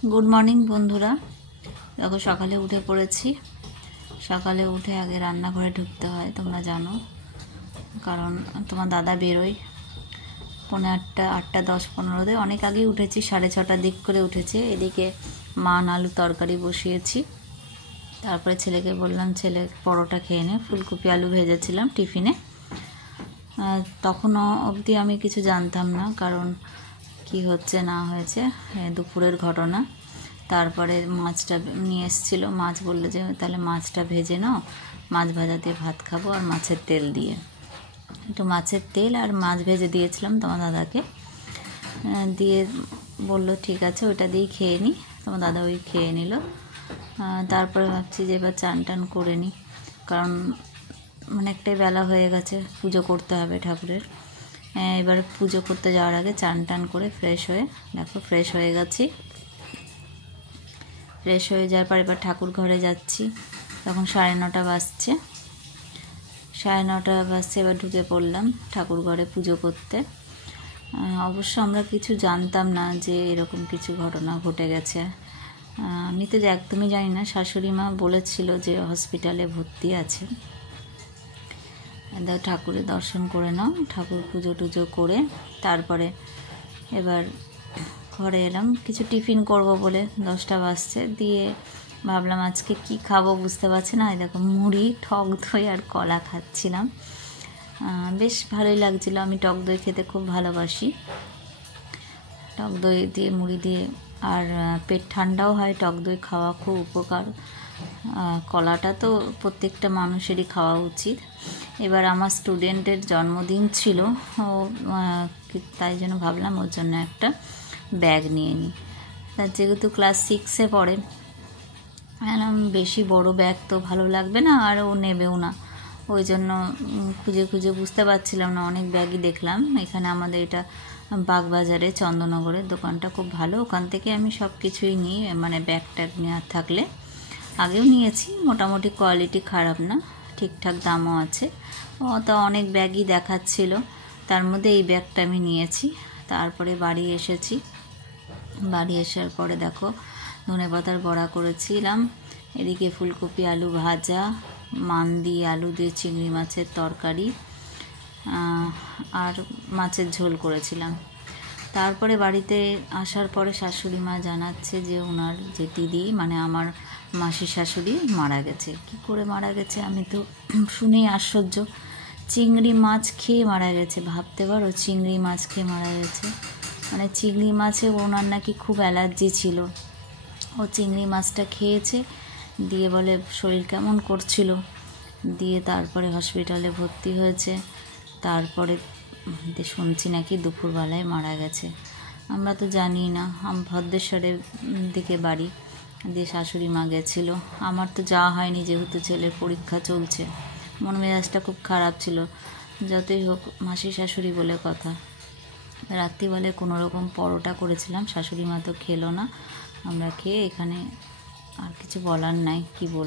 good morning बंधुरा देखो सकाले उठे पड़ेছি सकाले उठे आगे रान्नाघरे ढुकते हैं তোমরা জানো কারণ তোমার দাদা বেরোয় 8:30 8টা 10-15 অনেক আগেই উঠেছি 6:30টার দিক করে উঠেছে এদিকে মান আলু তরকারি বসিয়েছি তারপরে ছেলেকে বললাম ছেলে পরোটা খেয়ে নে ফুলকপি আলু ভেজেছিলাম টিফিনে তখনও অবধি আমি কিছু জানতাম না কারণ কি হচ্ছে না হয়েছে দুপুরের ঘটনা তারপরে মাছটা নিয়ে এসেছিল মাছ বলল যে তাহলে মাছটা ভেজে নাও মাছ ভাজা দিয়ে ভাত খাবো আর মাছের তেল দিয়ে একটু মাছের তেল আর মাছ ভেজে দিয়েছিলাম তোমার দাদাকে দিয়ে বলল ঠিক আছে ওইটা দিয়েই খেয়ে নি তোমার দাদা ওই খেয়ে নিল তারপরে ভাবছি যে এবার চান টান করে নিই কারণ অনেকটাই বেলা হয়ে গেছে পুজো করতে হবে ঠাকুরের এবার পুজো করতে যাওয়ার আগে চান টান করে ফ্রেশ হয়ে দেখো ফ্রেশ হয়ে গেছি ফ্রেশ হয়ে যাওয়ার পর এবার ঠাকুর ঘরে যাচ্ছি তখন 9:30 বাজছে 9:30 বাজছে এবার ঢুকে পড়লাম ঠাকুর ঘরে পুজো করতে অবশ্য আমরা কিছু জানতাম না যে এরকম কিছু ঘটনা ঘটে গেছে আমি তো একদমই জানি না শাশুড়ি মা বলেছিল যে হসপিটালে ভর্তি আছে ঠাকুরের দর্শন করে নাও ঠাকুর পুজো টুজো করে তারপরে এবার ঘরে এলাম কিছু টিফিন করব বলে 10টা বাজছে দিয়ে ভাবলাম আজকে কি খাবো বুঝতে পারছি না দেখো মুড়ি টক দই আর কলা খাচ্ছিলাম বেশ ভালোই লাগছিল আমি টক দই খেতে খুব ভালোবাসি টক দই দিয়ে মুড়ি দিয়ে আর পেট ঠান্ডাও হয় টক দই খাওয়া খুব উপকার কলাটা তো প্রত্যেকটা মানুষেরই খাওয়া উচিত এবার আমার স্টুডেন্টের জন্মদিন ছিল ও তাই জন্য ভাবলাম ওর জন্য একটা ব্যাগ নিয়ে নিই তার যেহেতু ক্লাস 6-এ পড়ে বেশি বড় ব্যাগ তো ভালো লাগবে না আর ও নেবেও না ওই জন্য খুঁজে খুঁজে বুঝতে পারছিলাম না অনেক ব্যাগই দেখলাম এখানে আমাদের এটা বাগবাজারে চন্দননগরের দোকানটা খুব ভালো ওখান থেকে আমি সব কিছুই নিই মানে ব্যাগ ট্যাগ নেওয়ার থাকলে আগেও নিয়েছি মোটামুটি কোয়ালিটি খারাপ না ঠিকঠাক দামও আছে তো অনেক ব্যাগই দেখাচ্ছিল তার মধ্যে এই ব্যাগটা আমি নিয়েছি তারপরে বাড়ি এসেছি বাড়ি আসার পরে দেখো ধনেপাতার বড়া করেছিলাম এদিকে ফুলকপি আলু ভাজা মান দিয়ে আলু দিয়ে চিংড়ি মাছের তরকারি আর মাছের ঝোল করেছিলাম তারপরে বাড়িতে আসার পরে শাশুড়ি মা জানাচ্ছে যে ওনার যে দিদি মানে আমার মাসি শাশুড়ি মারা গেছে কি করে মারা গেছে আমি তো শুনেই আশ্চর্য চিংড়ি মাছ খেয়ে মারা গেছে ভাবতে পারো চিংড়ি মাছ খেয়ে মারা গেছে মানে চিংড়ি মাছে ওনার নাকি খুব অ্যালার্জি ছিল ও চিংড়ি মাছটা খেয়েছে দিয়ে বলে শরীর কেমন করছিল দিয়ে তারপরে হসপিটালে ভর্তি হয়েছে তারপরে শুনছি নাকি দুপুরবেলায় মারা গেছে আমরা তো জানি না ভদ্রেশ্বরের দিকে বাড়ি দিয়ে শাশুড়ি মা গেছিলো আমার তো যাওয়া হয়নি যেহেতু ছেলের পরীক্ষা চলছে মন মেজাজটা খুব খারাপ ছিল যতই হোক মাসি শাশুড়ি বলে কথা রাত্রিবেলায় কোনো রকম পরোটা করেছিলাম শাশুড়ি মা তো খেলো না আমরা খেয়ে এখানে আর কিছু বলার নাই কি বল